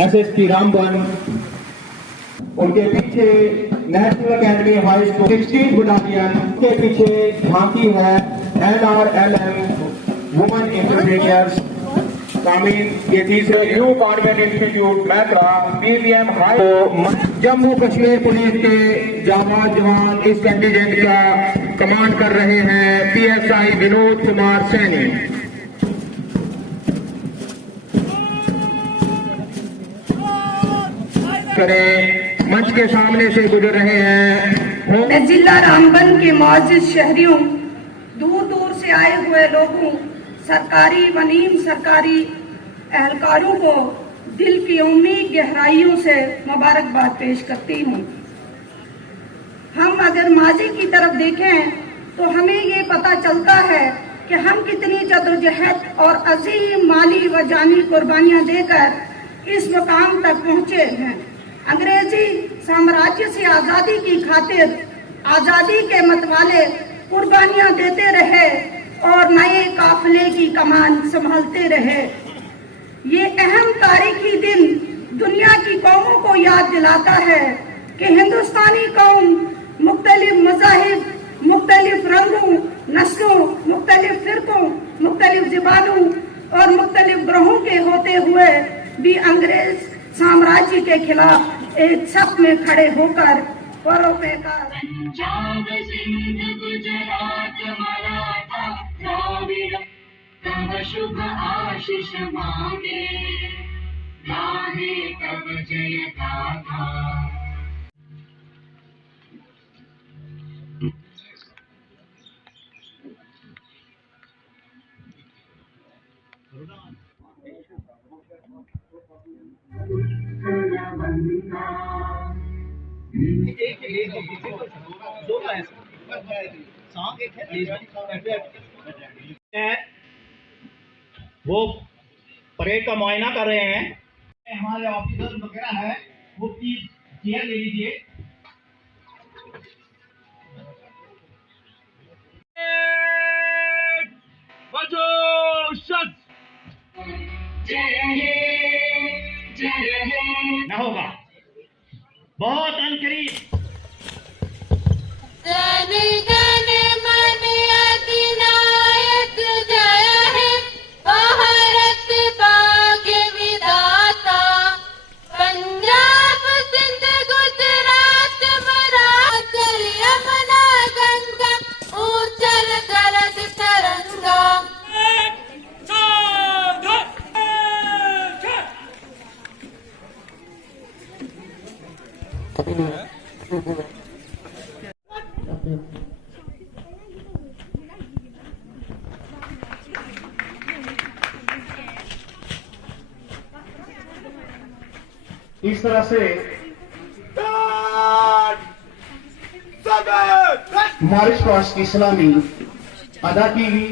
SSP Ramban, उनके पीछे national academy high school 16 battalion के पीछे झांकी है NRLM वुमेन इंटरमीडिएट्स कामिन, ये तीसरे new convent institute Maitra PVM high. Jammu Kashmir police के जाबाज जवान इस कंटिजेंट का कमांड कर रहे हैं PSI विनोद कुमार सैनी। मंच के सामने से गुजर रहे हैं। मैं जिला रामबन के मौजूद शहरियों, दूर दूर से आए हुए लोगों, सरकारी व नीम सरकारी एहलकारों को दिल की उम्मीद गहराइयों से मुबारकबाद पेश करती हूँ। हम अगर माजी की तरफ देखें तो हमें ये पता चलता है कि हम कितनी जद्दोजहद और अजीम माली व जानी कुर्बानियां देकर इस मुकाम तक पहुँचे हैं। अंग्रेजी साम्राज्य से आजादी की खातिर आजादी के मतवाले कुर्बानियां देते रहे और नए काफिले की कमान संभालते रहे। ये अहम तारीखी दिन दुनिया की कौमों को याद दिलाता है कि हिंदुस्तानी कौम मुख्तलिफ मज़ाहिब, मुख्तलिफ रंगों, नस्लों, मुख्तलिफ फिरकों, मुख्तलिफ ज़बानों और मुख्तलिफ ग्रहों के होते हुए भी अंग्रेज साम्राज्य के खिलाफ एक सफ में खड़े होकर पंजाब सिंध गुजरात मराठा द्राविड़ तब शुभ आशीष मांगे, गाहे तब जय गाथा। वो परेड का मुआयना कर रहे हैं। हमारे ऑफिसर वगैरह है, वो प्लीज चेयर ले लीजिए। न होगा, बहुत अनकरीब। इस तरह से मार्च पास्ट की सलामी अदा की गई।